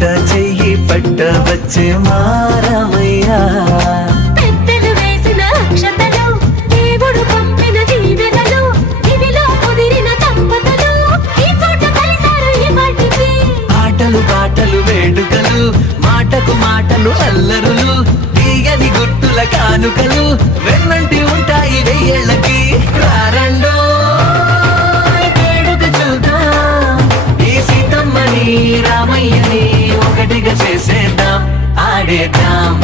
మాట చెయ్యి పట్టవచ్చే మారమయ్యా. పెద్దలు వేసిన అక్షతలు, దేవుడు పంపిన దీవెనలు, ఇవిలో కుదిరిన దంపతులు ఈ చోట కలిసారు ఈ మాటికి. ఆటలు పాటలు వేడుకలు, మాటకు మాటలు అల్లరులు, తీయని గుర్తుల కానుకలు వెన్నంటి ఉంటాయి వెయ్యేళ్ళకి. రారండో వేడుక చూద్దాం, ఈ సీతమ్మని రామయ్యని ఒకటిగా చేసేద్దాం, ఆడేద్దాం.